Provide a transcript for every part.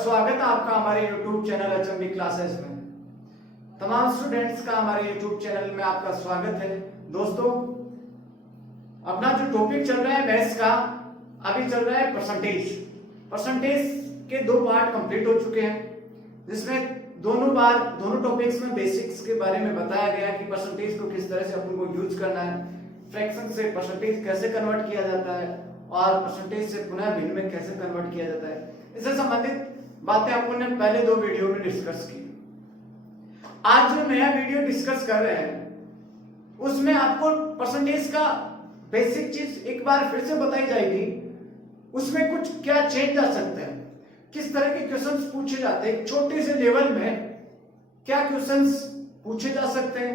स्वागत है आपका हमारे YouTube चैनल एचएमबी क्लासेस में। तमाम स्टूडेंट्स का हमारे YouTube चैनल में आपका स्वागत है। दोस्तों, अपना जो टॉपिक चल रहा है मैथ्स का, अभी चल रहा है परसेंटेज। परसेंटेज के दो पार्ट कंप्लीट हो चुके हैं, जिसमें दोनों टॉपिक्स में बेसिक्स के बारे में बताया गया कि परसेंटेज को किस तरह से अपन को यूज करना है, फ्रैक्शन से परसेंटेज कैसे कन्वर्ट किया जाता है और परसेंटेज से पुनः भिन्न में कैसे कन्वर्ट किया जाता है। इससे संबंधित बातें अपन ने पहले दो वीडियो में डिस्कस की। आज जो नया वीडियो डिस्कस कर रहे हैं उसमें आपको परसेंटेज का बेसिक चीज एक बार फिर से बताई जाएगी। उसमें कुछ क्या चेंज आ सकता है, किस तरह के क्वेश्चंस पूछे जाते हैं, छोटे से लेवल में क्या क्वेश्चंस पूछे जा सकते हैं,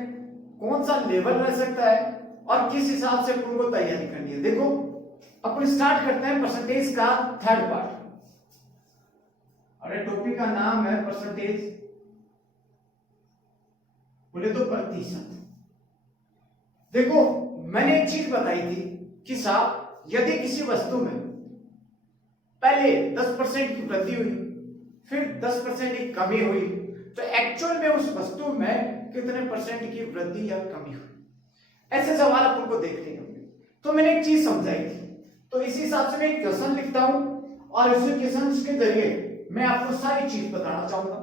कौन सा लेवल रह सकता है और किस हिसाब से अपन को तैयारी करनी है। देखो, अपन स्टार्ट करते हैं परसेंटेज का थर्ड पार्ट। अरे टॉपिक का नाम है परसेंटेज, बोले तो प्रतिशत। देखो, मैंने एक चीज बताई थी कि साहब यदि किसी वस्तु में पहले 10% की वृद्धि हुई, फिर 10% की कमी हुई, तो एक्चुअल में उस वस्तु में कितने परसेंट की वृद्धि या कमी हुई, ऐसे सवाल अपन को देखने होंगे। तो मैंने एक चीज समझाई थी, तो इसी हिसाब से मैं एक क्वेश्चन लिखता हूं और इस क्वेश्चन के जरिए मैं आपको सारी चीज बताना चाहूंगा।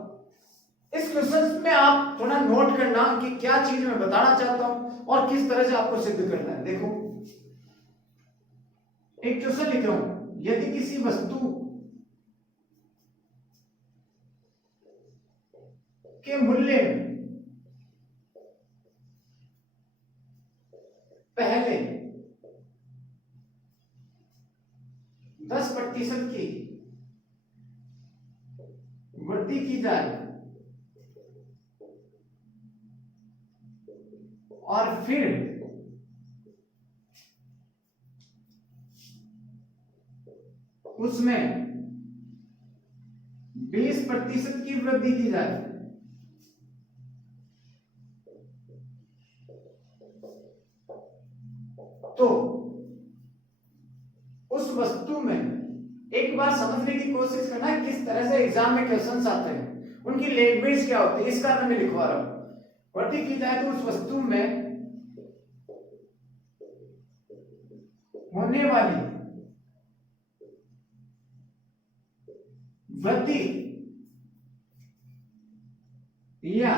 इस क्वेश्चन में आप थोड़ा नोट करना कि क्या चीज मैं बताना चाहता हूं और किस तरह से आपको सिद्ध करना है। देखो, एक क्वेश्चन लिख रहा हूं, यदि किसी वस्तु के मूल्य में पहले 10% की वृद्धि की जाए और फिर उसमें 20% की वृद्धि की जाए, तो उस वस्तु में एक बार समझने की कोशिश करना है किस तरह से एग्जाम में क्वेश्चंस आते हैं, उनकी लैंग्वेज क्या होती है, इस कारण मैं लिखवा रहा हूं। वृद्धि की जाए तो उस वस्तु में होने वाली वृद्धि या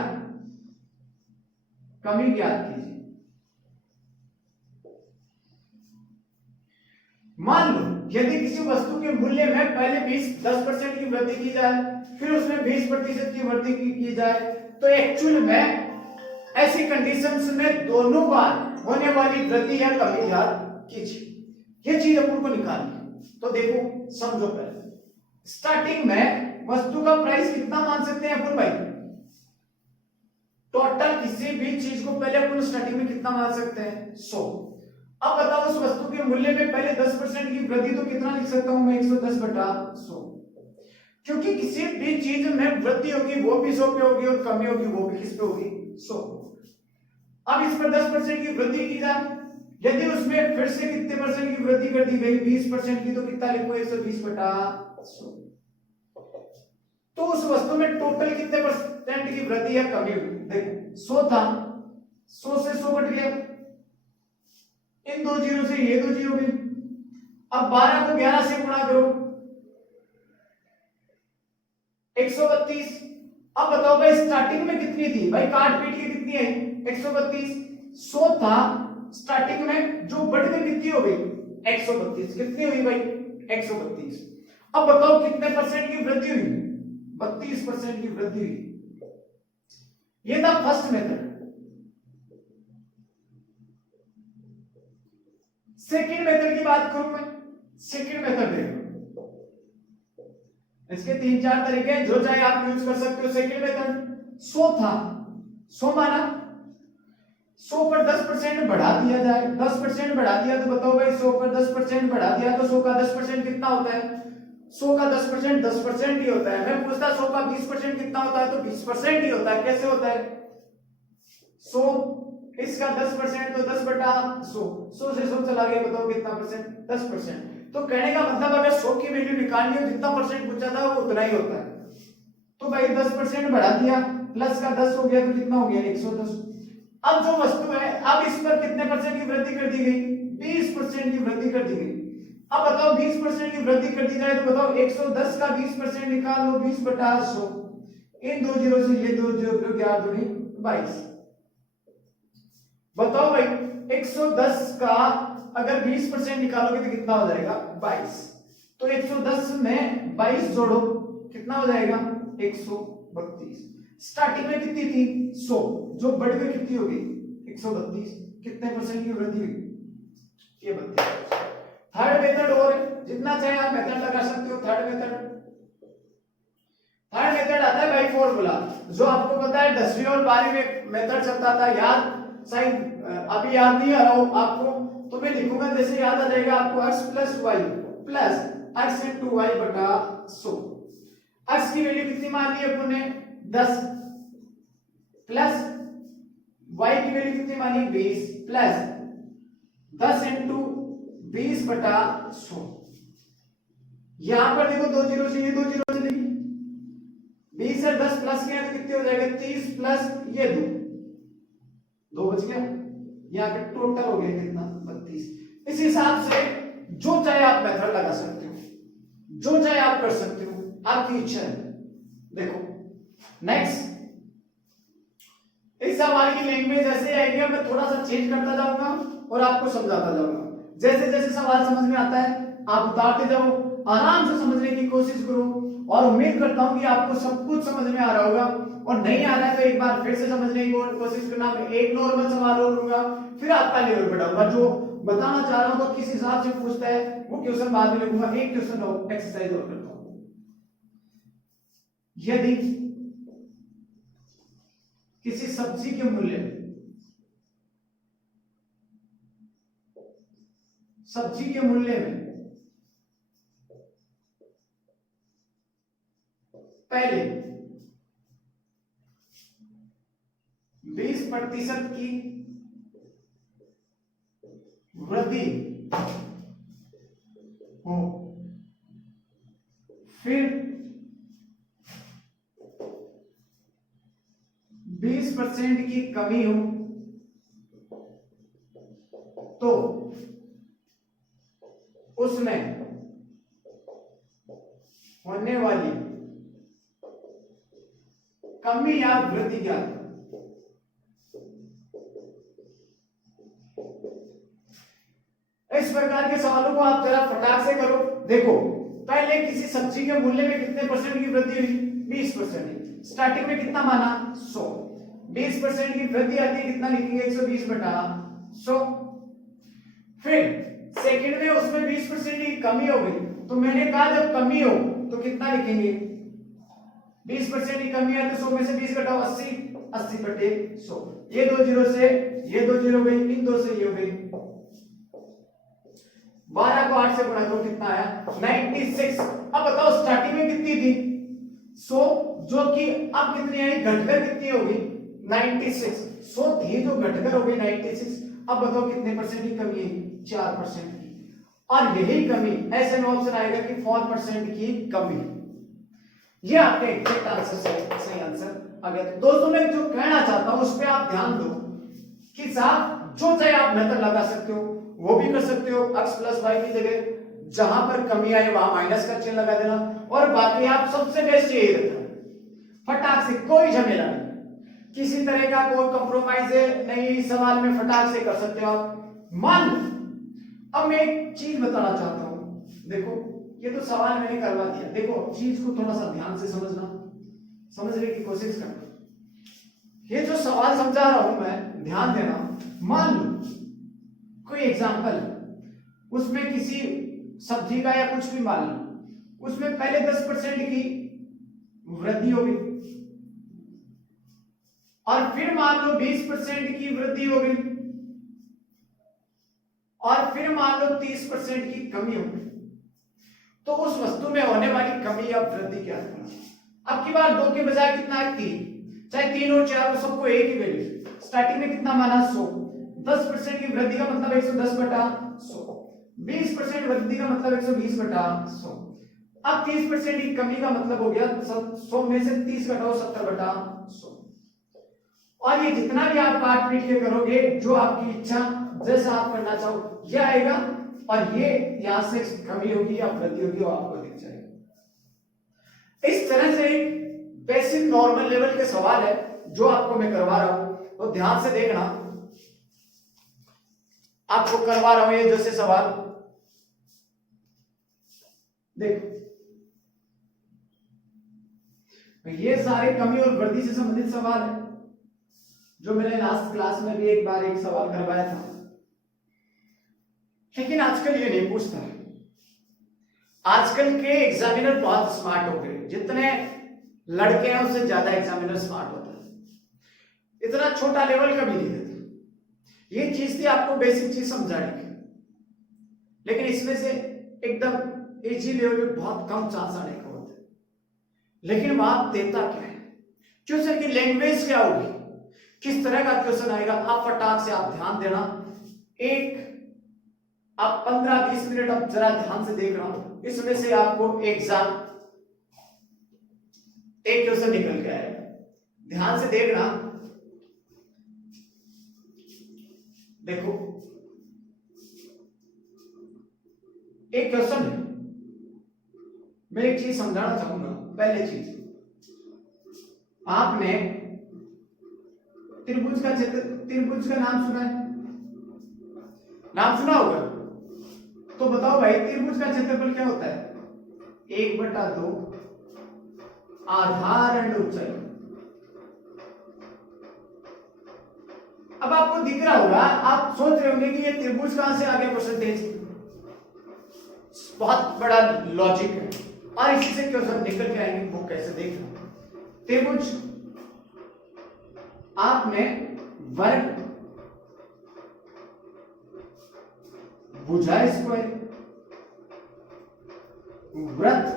कमी ज्ञात कीजिए। मान लो यदि किसी वस्तु के मूल्य में पहले 10% की वृद्धि की जाए, फिर उसमें 20% की वृद्धि की जाए, तो एक्चुअल में ऐसी कंडीशंस में दोनों बार होने वाली वृद्धि या कमी ज्ञात कीजिए। ये चीज अपन को निकालनी है। तो देखो, समझो पहले, स्टार्टिंग में वस्तु का प्राइस कितना मान सकते हैं अपन भाई? टोटल किसी भी चीज को पहले अपन स्टार्टिंग में कितना मान सकते हैं? 100। अब बताओ, उस वस्तु के मूल्य में पहले 10% की वृद्धि, तो कितना लिख सकता हूं मैं? 110/100। क्योंकि किसी भी चीज में वृद्धि होगी वो भी 100 पे होगी और कमी होगी वो भी किस पे होगी? 100। अब इस पर 10% की वृद्धि की जाए, यदि उसमें फिर से कितने परसेंट की वृद्धि कर दी गई? 20% की, तो कितना लिखो? 120/100। तो उस वस्तु में टोटल कितने परसेंट की वृद्धि या कमी हुई? देखो, 100 था, 100 से 100 कट गया, इन दो जीरो से ये दो जीरो गई। अब 12 को 11 से गुणा करो, 132। अब बताओ भाई, स्टार्टिंग में कितनी थी भाई? काट पीट के कितनी है? 132। 100 था स्टार्टिंग में, जो बढ़ के कितनी हो गई? 132। कितनी हुई भाई? 132। अब बताओ कितने परसेंट की वृद्धि हुई? 32% की वृद्धि हुई। ये था फर्स्ट मेथड। सेकंड मेथड की बात करूं मैं, सेकंड मेथड देखो, इसके 3-4 तरीके हैं, जो चाहे आप यूज कर सकते हो। सेकंड मेथड, 100 था, 100 माना, 100 पर 10% बढ़ा दिया जाए। 10% बढ़ा दिया तो बताओ भाई, 100 पर 10% बढ़ा दिया तो 100 का 10% कितना होता है? 100 का 10% 10% ही होता है। मैं पूछता 100 का 20% कितना होता है? तो 20% ही होता है। कैसे होता है? 100 इसका 10% तो 10/100, 100 से 100 चला गया, बताओ कितना परसेंट? 10%। तो कहने का मतलब अगर 100 की वैल्यू निकालनी हो, जितना परसेंट पूछा था वो उतना ही होता है। तो भाई 10% बढ़ा दिया, प्लस का 10 हो गया तो कितना हो गया 110। अब जो वस्तु है, अब इस पर कितने परसेंट की वृद्धि कर दी गई, 20% की वृद्धि कर दी गई। अब बताओ 20% की वृद्धि कर दी जाए तो बताओ 110 का 20% निकाल लो, 20/100। इन दो जीरो से ये दो जीरो, 11 दूनी 22। बताओ भाई 110 का अगर 20% निकालोगे तो कितना हो जाएगा 22। तो 110 में 22 जोड़ो, कितना हो जाएगा 132। स्टार्टिंग में कितनी थी 100, जो बढ़ के कितनी होगी 132। कितने परसेंट की वृद्धि हुई, ये 32। थर्ड मेथड और जितना चाहे आप मेथड लगा सकते हो। थर्ड मेथड आता है भाई फॉर्मूला, जो आपको पता है 10वीं और 12वीं में मेथड चलता था, याद शायद अभी याद नहीं आ रहा हो आपको, तो मैं लिखूंगा जैसे याद आ जाएगा आपको, x plus Y plus x into Y बटा 100। x की वैल्यू कितनी मान ली अपन ने 10, प्लस y की वैल्यू कितनी मानी 20, प्लस 10 इंटू 20 बटा 100। यहां पर देखो दो जीरो से ये दो जीरो से लिखी, 20 और 10 प्लस किया तो कितने हो जाएगा 30, प्लस ये दो बच गया, यहाँ पे टोटल हो गया कितना 32। इस हिसाब से जो चाहे आप मेथड लगा सकते हो, जो चाहे आप कर सकते हो, आपकी इच्छा है। देखो नेक्स्ट, इस सवाल की लैंग्वेज ऐसे आइडिया मैं थोड़ा सा चेंज करता जाऊंगा और आपको समझाता जाऊंगा। जैसे जैसे सवाल समझ में आता है आप उतारते जाओ, आराम से समझने की कोशिश करो, और उम्मीद करता हूं कि आपको सब कुछ समझ में आ रहा होगा। और नहीं आ रहा है तो एक बार फिर से समझने की कोशिश करना। मैं एक नॉर्मल सवाल और लूंगा, फिर आपका लेवल बढ़ाऊंगा। जो बताना चाह रहा हूं तो किस हिसाब से पूछता है वो क्वेश्चन बाद में लिखूंगा। एक क्वेश्चन और एक्सरसाइज और करता हूं। यदि किसी सब्जी के मूल्य में, सब्जी के मूल्य में पहले 20% की वृद्धि हो, फिर 20% की कमी हो, तो उसमें होने वाली कमी या वृद्धि क्या है। इस प्रकार के सवालों को आप जरा फटाक से करो। देखो पहले किसी सब्जी के मूल्य में कितने परसेंट की वृद्धि हुई 20%। स्टार्टिंग में कितना माना 100, 20% की वृद्धि आती है कितना लिखेंगे 120 बटा 100। फिर सेकंड में उसमें 20% की कमी हो गई, तो मैंने कहा जब कमी हो तो कितना लिखेंगे 20% की कमी है तो 100 में से 20 घटाओ 80, 80 बटे 100। ये दो जीरो से ये दो जीरो गई, इन दो से ये हो गई। 12 को 8 से गुणा करो कितना आया 96। अब बताओ स्टार्टिंग में कितनी थी 100, जो कि अब कितनी आई घटकर कितनी होगी 96। 100 थी जो घटकर हो गई 96। अब बताओ कितने परसेंट की कमी है 4% की। और यही कमी ऐसे में ऑप्शन आएगा कि 4% की कमी। ये आपका एग्जैक्ट आंसर सही आंसर आ गया। तो दोस्तों मैं जो कहना चाहता हूं उस पर आप ध्यान दो कि साहब जो चाहे आप मेथड लगा सकते हो, वो भी कर सकते हो। x प्लस वाई की जगह जहां पर कमी आए वहां माइनस का चिन्ह लगा देना, और बाकी आप सबसे बेस्ट यही रहता है फटाक से, कोई झमेला नहीं, किसी तरह का कोई कंप्रोमाइज नहीं, सवाल में फटाक से कर सकते हो आप। मान लो अब मैं एक चीज बताना चाहता हूं, देखो ये तो सवाल मैंने करवा दिया, देखो चीज को थोड़ा सा ध्यान से समझना, समझने की कोशिश करना। ये जो सवाल समझा रहा हूं मैं, ध्यान देना। मान लो कोई एग्जांपल, उसमें किसी सब्जी का या कुछ भी मान लो, उसमें पहले 10% की वृद्धि हो गई, और फिर मान लो 20% की वृद्धि हो गई, और फिर मान लो 30% की कमी हो गई। तो उस वस्तु में होने वाली कमी या वृद्धि क्या है। अब की बार 2 के बजाय कितना है 3, चाहे 3 और 4 सबको एक ही वैल्यू। स्टार्टिंग में कितना माना 100, 10% की वृद्धि का मतलब 110 बटा 100, 20% वृद्धि का मतलब 120 बटा 100। अब 30% की कमी का मतलब हो गया 100 में से 30 घटाओ 70/100। और ये जितना भी आप काट पीट के करोगे, जो आपकी इच्छा जैसा आप करना चाहो ये आएगा, और ये यहां से कमी होगी या वृद्धि होगी वो आपको दिख जाएगा। इस तरह से बेसिक नॉर्मल लेवल के सवाल है जो आपको मैं करवा रहा हूं, तो ध्यान से देखना। आपको करवा रहा हूं ये जैसे सवाल देखो, ये सारे कमी और वृद्धि से संबंधित सवाल है जो मैंने लास्ट क्लास में भी एक बार एक सवाल करवाया था, लेकिन आजकल ये नहीं पूछता है। आजकल के एग्जामिनर बहुत स्मार्ट हो गए, जितने लड़के हैं उससे ज्यादा एग्जामिनर स्मार्ट होता है, इतना छोटा लेवल का भी नहीं देता। ये चीज थी आपको बेसिक चीज समझाने की, लेकिन इसमें से एकदम इजी लेवल पे बहुत कम चांस आने का होता है। लेकिन बात देता क्या है, क्वेश्चन की लैंग्वेज क्या होगी, किस तरह का क्वेश्चन आएगा, आप फटाक से आप ध्यान देना। एक आप 15-20 मिनट आप जरा ध्यान से देख रहा हूं, इसमें से आपको एग्जाम एक क्वेश्चन निकल के आएगा। ध्यान से देखना, देखो एक क्वेश्चन है, मैं एक चीज समझाना चाहूंगा। पहले चीज, आपने त्रिभुज का क्षेत्र, त्रिभुज का नाम सुना है, नाम सुना होगा, तो बताओ भाई त्रिभुज का क्षेत्रफल क्या होता है? 1/2 आधार एंड ऊंचाई। अब आपको दिख रहा होगा, आप सोच रहे होंगे कि ये त्रिभुज कहां से आ गया परसेंटेज, बहुत बड़ा लॉजिक है और इसी से क्वेश्चन निकल के आएंगे। वो कैसे देखना, त्रिभुज आपने वर्ग भुजा स्क्वायर वृत्त,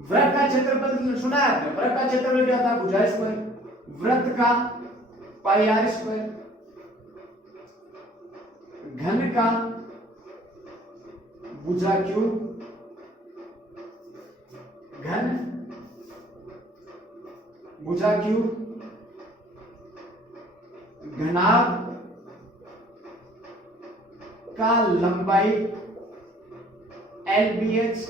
वृत्त का क्षेत्रफल सुना है आपने, वृत्त का क्षेत्रफल क्या था? भुजा स्क्वायर, वृत्त का पाई आर स्क्वायर, घन का भुजा क्यूब, घन भुजा क्यूब, घनाभ का लंबाई LBH।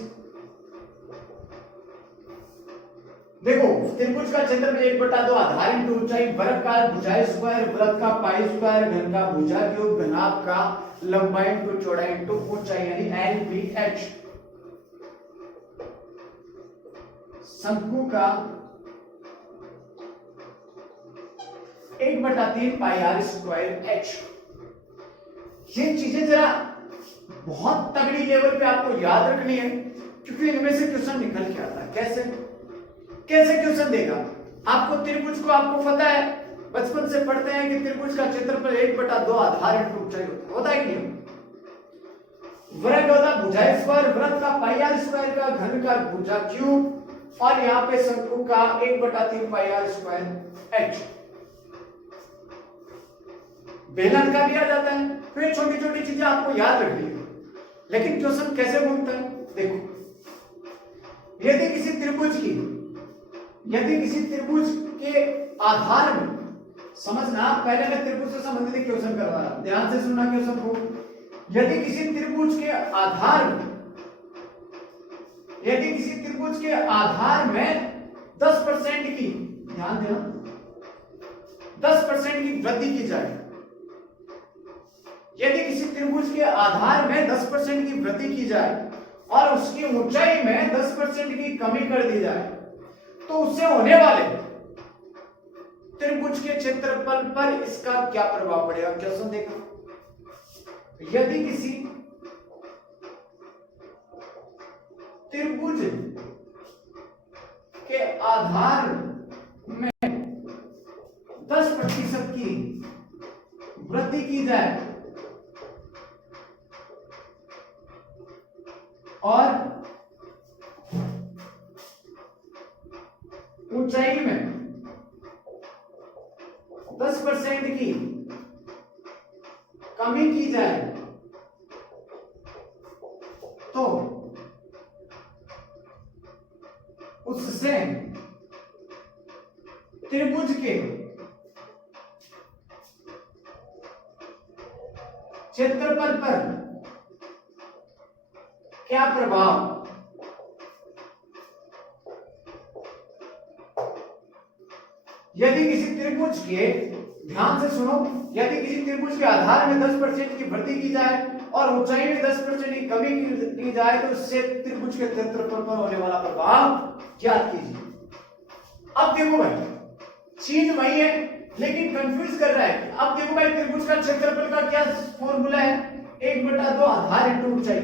देखो त्रिभुज का क्षेत्रफल 1/2 आधार इंटू ऊंचाई, वर्ग का भुजा स्क्वायर, वृत्त का पाई स्क्वायर, घन का भुजा क्यूब, घनाभ का लंबाई इंटू चौड़ाई इंटू ऊंचाई यानी LBH। शंकु का 1/3 पाई आर स्क्वायर H। ये चीजें जरा बहुत तगड़ी लेवल पे आपको याद रखनी है, क्योंकि इनमें से क्वेश्चन निकल के आता है। कैसे कैसे क्वेश्चन देगा आपको? त्रिभुज को आपको पता है, बचपन से पढ़ते हैं कि त्रिभुज का क्षेत्रफल 1/2 आधार इंटू ऊंचाई होता है कि नहीं? वर्ग होता भुजा स्क्वायर, वृत्त का पाई आर स्क्वायर का, घन का भुजा क्यूब, और यहाँ पे शंकु का 1/3 पाई आर स्क्वायर H। बेलन का भी आ जाता है। तो ये छोटी छोटी चीजें आपको याद रखनी है, लेकिन क्वेश्चन कैसे घूमता है देखो। यदि किसी त्रिभुज के आधार में, समझना पहले मैं त्रिभुज से संबंधित क्वेश्चन करवा रहा हूं, ध्यान से सुनना क्वेश्चन को। यदि किसी त्रिभुज के आधार में 10% की, ध्यान देना, 10% की वृद्धि की जाए, यदि किसी त्रिभुज के आधार में 10% की वृद्धि की जाए और उसकी ऊंचाई में 10% की कमी कर दी जाए, तो उससे होने वाले त्रिभुज के क्षेत्रफल पर इसका क्या प्रभाव पड़ेगा? क्वेश्चन देखो। यदि किसी त्रिभुज के आधार में 10% की वृद्धि की जाए और ऊंचाई में 10% की कमी की जाए, तो इससे त्रिभुज के क्षेत्रफल पर क्या प्रभाव यदि किसी त्रिभुज के, ध्यान से सुनो, यदि किसी त्रिभुज के आधार में 10% की वृद्धि की जाए और ऊंचाई में 10% की कमी की जाए तो उससे त्रिभुज के क्षेत्रफल पर होने वाला प्रभाव ज्ञात कीजिए। अब देखो भाई, चीज वही है लेकिन कंफ्यूज कर रहा है। अब देखो भाई, त्रिभुज का क्षेत्रफल का क्या फॉर्मूला है? 1/2 आधार इंटू ऊंचाई।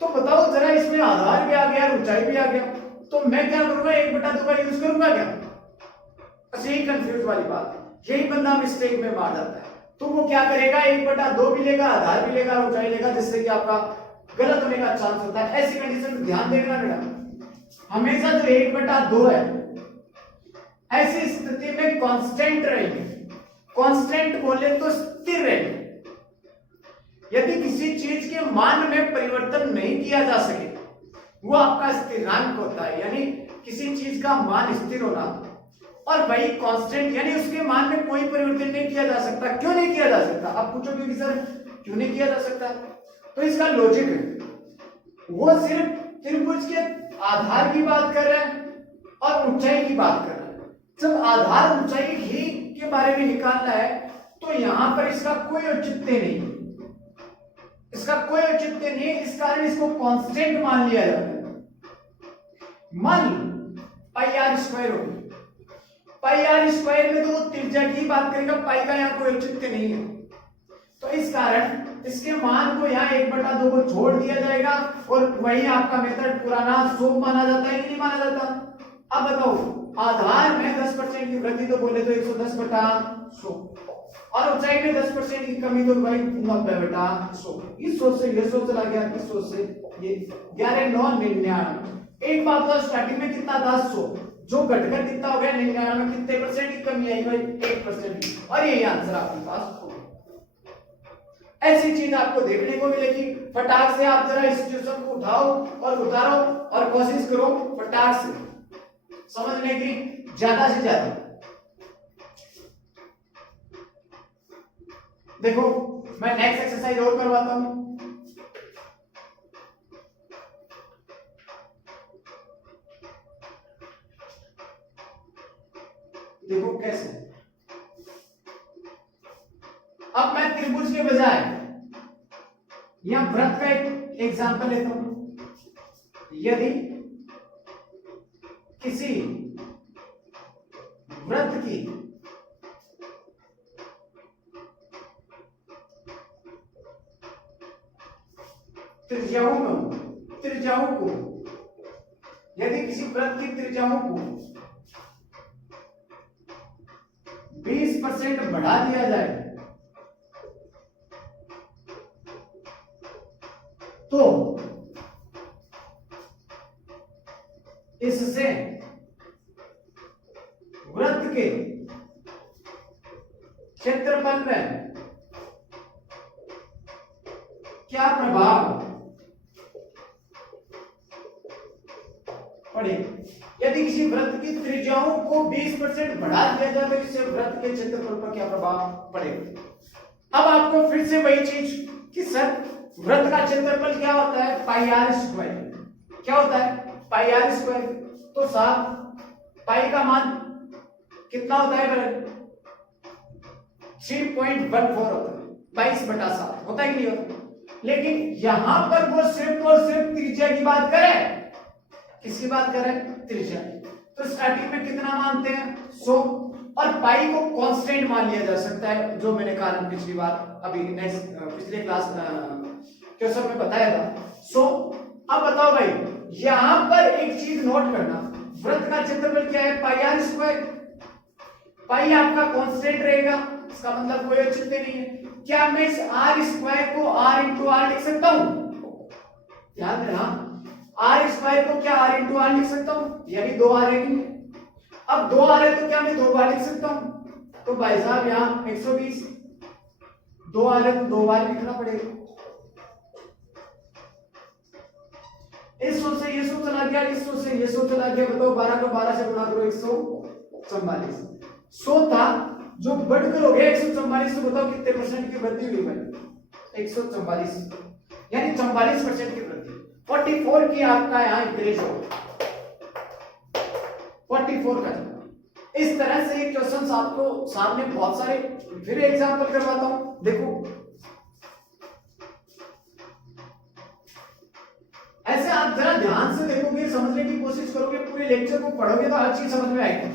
तो बताओ जरा, इसमें आधार भी आ गया और ऊंचाई भी आ गया, तो मैं क्या करूंगा? 1/2 का यूज करूंगा क्या? बस यही कंफ्यूज वाली बात है, यही बंदा मिस्टेक में मार जाता है। तो वो क्या करेगा? 1/2 भी लेगा, आधार भी लेगा, ऊंचाई लेगा, जिससे कि आपका गलत होने का चांस होता है। ऐसी कंडीशन में ध्यान देना बेटा, हमेशा जो 1/2 है ऐसी स्थिति में कांस्टेंट रहेंगे। कांस्टेंट बोले तो स्थिर रहेंगे। यदि किसी चीज के मान में परिवर्तन नहीं किया जा सके, वो आपका स्थिरांक होता है, यानी किसी चीज का मान स्थिर होना। और वही कांस्टेंट यानी उसके मान में कोई परिवर्तन नहीं किया जा सकता। क्यों नहीं किया जा सकता? आप पूछोगे कि सर क्यों नहीं किया जा सकता? तो इसका लॉजिक है, वो सिर्फ त्रिभुज के आधार की बात कर रहे हैं और ऊंचाई की बात कर रहे हैं। जब आधार ऊंचाई ही के बारे में निकालना है तो यहां पर इसका कोई औचित्य नहीं, इसका कोई औचित्य नहीं है। इस कारण इसको कांस्टेंट मान लिया जाता है। मान पाई आर स्क्वायर होगी, पाई आर स्क्वायर में तो वो त्रिज्या की बात करेगा, पाई का यहाँ कोई औचित्य नहीं है। तो इस कारण इसके मान को यहाँ 1/2 को छोड़ दिया जाएगा और वही आपका मेथड पुराना सोप माना जाता है कि नहीं माना जाता? अब बताओ, आधार में 10% की वृद्धि तो बोले तो 110/100 और ऊंचाई में 10% की कमी तो भाई 90/100। इस सोच से ये सोच चला गया, इस सोच से ये 11,999। एक बात तो स्टार्टिंग में कितना था? 100, जो घटकर कितना हो गया? 99 में कितने परसेंट की कमी आई भाई? 1% की। और यही आंसर आपके पास होगा। ऐसी चीज आपको देखने को मिलेगी। फटाक से आप जरा इस सिचुएशन को उठाओ और उतारो और कोशिश करो फटाक से समझने की, ज्यादा से ज्यादा। देखो मैं नेक्स्ट एक्सरसाइज और करवाता हूं। देखो कैसे, अब मैं त्रिभुज के बजाय यहां वृत्त का एक एग्जांपल लेता हूं। यदि किसी वृत्त की त्रिज्याओं को यदि किसी वृत्त की त्रिज्याओं को 20% बढ़ा दिया जाए तो इससे वृत्त के क्षेत्रफल में क्या प्रभाव पड़ेगा? यदि किसी वृत्त की त्रिज्याओं को 20% बढ़ा दिया जाए तो इससे वृत्त के क्षेत्रफल पर क्या प्रभाव पड़ेगा? अब आपको फिर से वही चीज कि सर वृत्त का क्षेत्रफल क्या होता है? पाई आर स्क्वायर। क्या होता है? पाई आर स्क्वायर। तो साहब पाई का मान कितना होता है? 3.14 होता है, 22/7 होता है कि नहीं होता? लेकिन यहां पर वो सिर्फ और सिर्फ त्रिज्या की बात करें। किसकी बात करें? त्रिज्या। तो स्टार्टिंग में कितना मानते हैं? 100 और पाई को कांस्टेंट मान लिया जा सकता है, जो मैंने कहा पिछली बार, अभी नेक्स्ट पिछले क्लास क्वेश्चन में बताया था। 100। अब बताओ भाई, यहां पर एक चीज नोट करना, वृत्त का क्षेत्रफल क्या है? पाई आर स्क्वायर। पाई आपका कांस्टेंट रहेगा, इसका मतलब कोई औचित्य नहीं है। क्या मैं इस आर स्क्वायर को आर इंटू आर लिख सकता हूं? ध्यान देना, आर स्क्वायर को क्या आर इंटू आर लिख सकता हूं? यानी 2 आर है। अब 2 आर है तो क्या मैं 2 बार लिख सकता हूं? तो भाई साहब यहां 120, 2 आर है तो 2 बार लिखना पड़ेगा। इस 100 से ये 100 चला गया, इस 100 से ये 100 चला गया। बताओ 12 को 12 से गुणा करो, 144। 100 था जो बढ़कर हो गया 144, तो बताओ कितने परसेंट की वृद्धि हुई भाई? 144, यानी 44% की वृद्धि। 44 की आपका यहाँ इंक्रीज हो, 44 का। इस तरह से ये क्वेश्चंस आपको सामने बहुत सारे, फिर एग्जांपल करवाता हूं, देखो ऐसे आप जरा ध्यान से देखोगे, समझने की कोशिश करोगे, पूरे लेक्चर को पढ़ोगे तो हर चीज समझ में आएगी।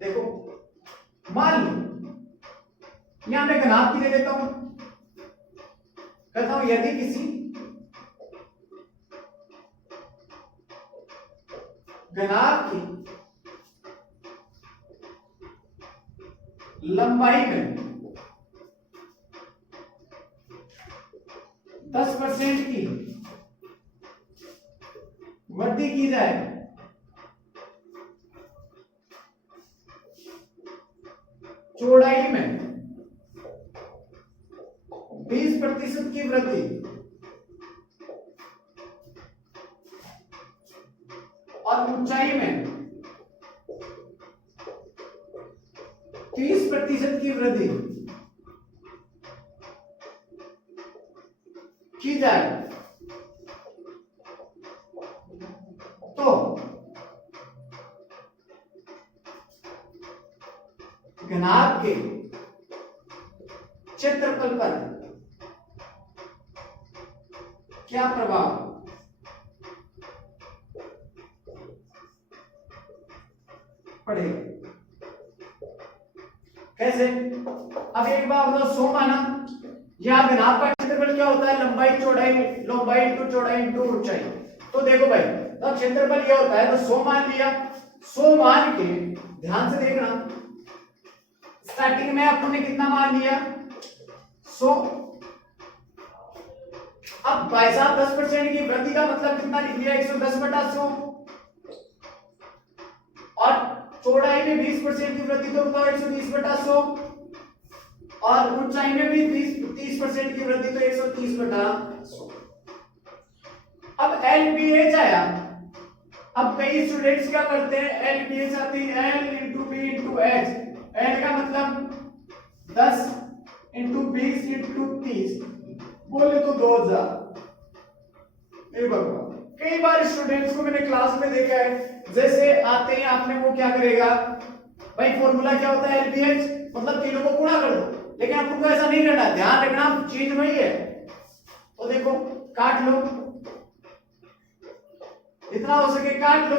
देखो मान लो यहां मैं घनाभ की ले लेता हूं, कहता हूं यदि किसी घनाभ की लंबाई में 10% की वृद्धि की जाए, चौड़ाई में 20% की वृद्धि और ऊंचाई में 30% की वृद्धि की जाए, तो घनाभ के क्षेत्रफल पर क्या प्रभाव पड़ेगा? कैसे? अब एक बार बताओ, 100 माना, यहां घनाभ का क्षेत्रफल क्या होता है? लंबाई चौड़ाई, लंबाई इंटू चौड़ाई इंटू ऊंचाई। तो देखो भाई, तब क्षेत्रफल यह होता है, तो 100 मान लिया। 100 मान के ध्यान से देखना, स्टार्टिंग में आपने कितना मान लिया? 100। अब भाई साहब 10% की वृद्धि का मतलब कितना लिख लिया? 110/100। और चौड़ाई में 20% की वृद्धि, तो बताओ 120/100। और ऊंचाई में भी 30% की वृद्धि, तो 130/100। अब LBH आया। अब कई स्टूडेंट्स क्या करते हैं, LBH आती है L into B into H. L का मतलब 10 इंटू 20 इंटू 30, बोले तो 2000। भगवान, कई बार स्टूडेंट्स को मैंने क्लास में देखा है, जैसे आते हैं आपने, वो क्या करेगा भाई, फॉर्मूला क्या होता है? LBH मतलब तीनों को गुणा कर दो, लेकिन आपको ऐसा नहीं करना, ध्यान रखना चीज वही है। तो देखो काट लो, इतना हो सके काट लो,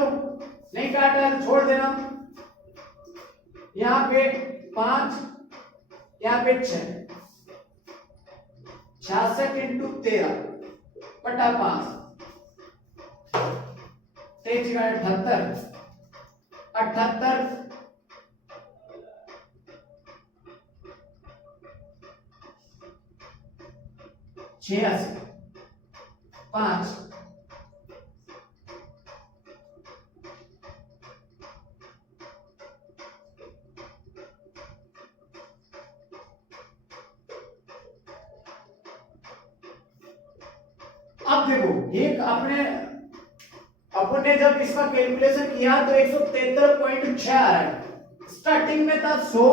नहीं काटा है तो छोड़ देना। यहाँ पे 5, यहाँ पे 6, 66 इंटू 13/5, 23 का 78, 78, 86, 5, अब देखो एक अपने जब इसका कैलकुलेशन किया तो 173.6 आ रहा है। स्टार्टिंग में था 100,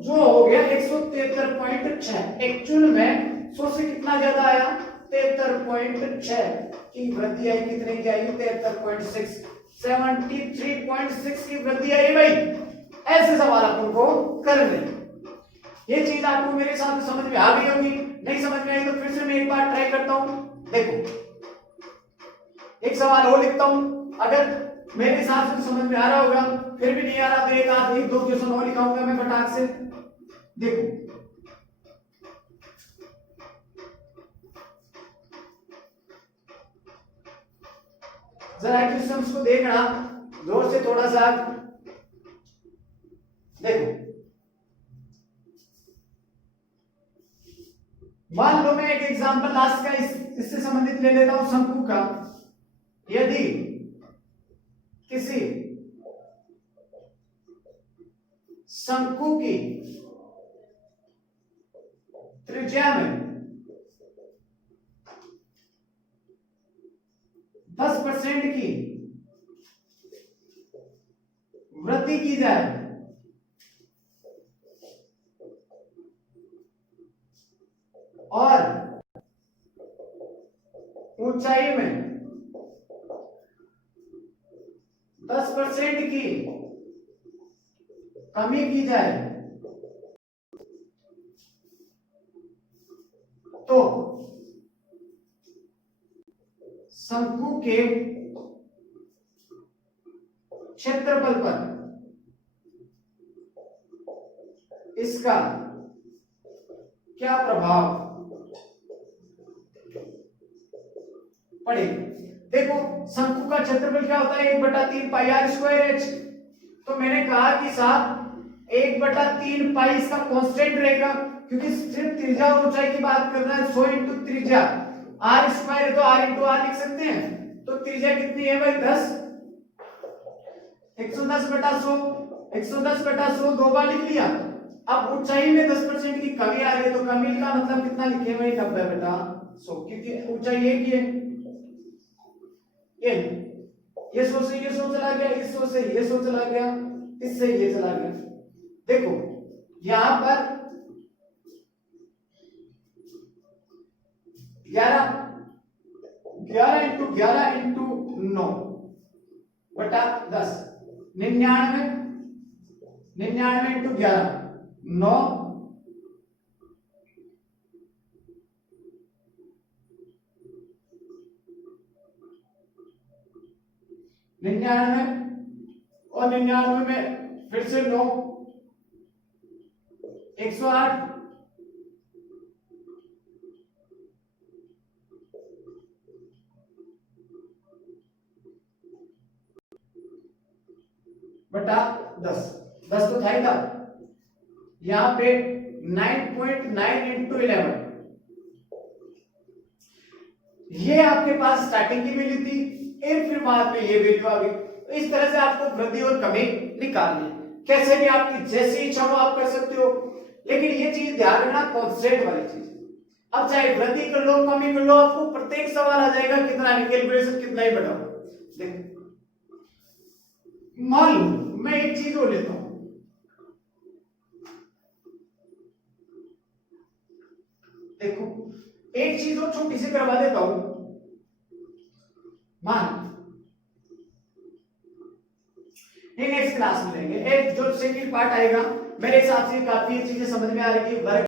जो हो गया 173.6। एक्चुअल में 100 से कितना ज्यादा आया? 73.6 की वृद्धि आई। कितने की आई? 73.6, 73.6 की वृद्धि आई भाई। ऐसे सवाल अपन को करने, ये चीज आपको मेरे साथ समझ में आ गई होगी। नहीं समझ में आई तो फिर से मैं एक बार ट्राई करता हूं। देखो एक सवाल और लिखता हूं, अगर मेरे हिसाब से समझ में आ रहा होगा, फिर भी नहीं आ रहा तो एक आध एक दो क्वेश्चन और लिखाऊंगा मैं फटाक से। देखो जरा क्वेश्चंस को देखना जोर से थोड़ा सा। देखो मान लो मैं एक एग्जांपल लास्ट का इससे संबंधित ले लेता हूं, शंकु का। यदि किसी शंकु की त्रिज्या में 10% की वृद्धि की जाए और ऊंचाई में 10% की कमी की जाए तो शंकु के क्षेत्रफल पर इसका क्या प्रभाव पड़ेगा। देखो शंकु का क्षेत्रफल क्या होता है, 1/3 पाई आर स्क्वायर एच। तो मैंने कहा कि साहब 1/3 पाई इसका कांस्टेंट रहेगा, क्योंकि सिर्फ त्रिज्या और ऊंचाई की बात कर रहा है। 100 इंटू त्रिज्या आर स्क्वायर है तो आर इंटू आर लिख सकते हैं। तो त्रिज्या कितनी है भाई 10, 110/100, 110/100 दो बार लिख लिया। अब ऊंचाई में 10% की कमी आ रही है तो कमी का मतलब कितना लिखे भाई 90/100, क्योंकि ऊंचाई एक ही है। ये 100 से ये 100 चला गया, इस 100 से ये 100 चला गया, इससे ये चला गया। देखो यहां पर 11 इंटू 11 इंटू 9 बटा 10, 99 इंटू 11 9 99 और 99 में फिर से 9 108 बटा 10, 10 तो था ही था। यहां पे 9.9 इंटू 11 ये आपके पास स्टार्टिंग की वैल्यू थी, फिर बाद में ये वैल्यू आ गई। इस तरह से आपको वृद्धि और कमी निकालनी है। कैसे भी आपकी जैसी इच्छा हो आप कर सकते हो, लेकिन ये चीज ध्यान रखना कांस्टेंट वाली चीज। अब चाहे वृद्धि कर लो कमी कर लो, आपको प्रत्येक सवाल आ जाएगा कितना कैलकुलेशन कितना ही बढ़ाओ। देखो मान लो मैं एक चीज और लेता हूं, देखो एक चीज और छोटी सी करवा देता हूं। मान नेक्स्ट क्लास में लेंगे, एक जो सेकंड पार्ट आएगा मेरे हिसाब से काफी चीजें समझ में आ रही है।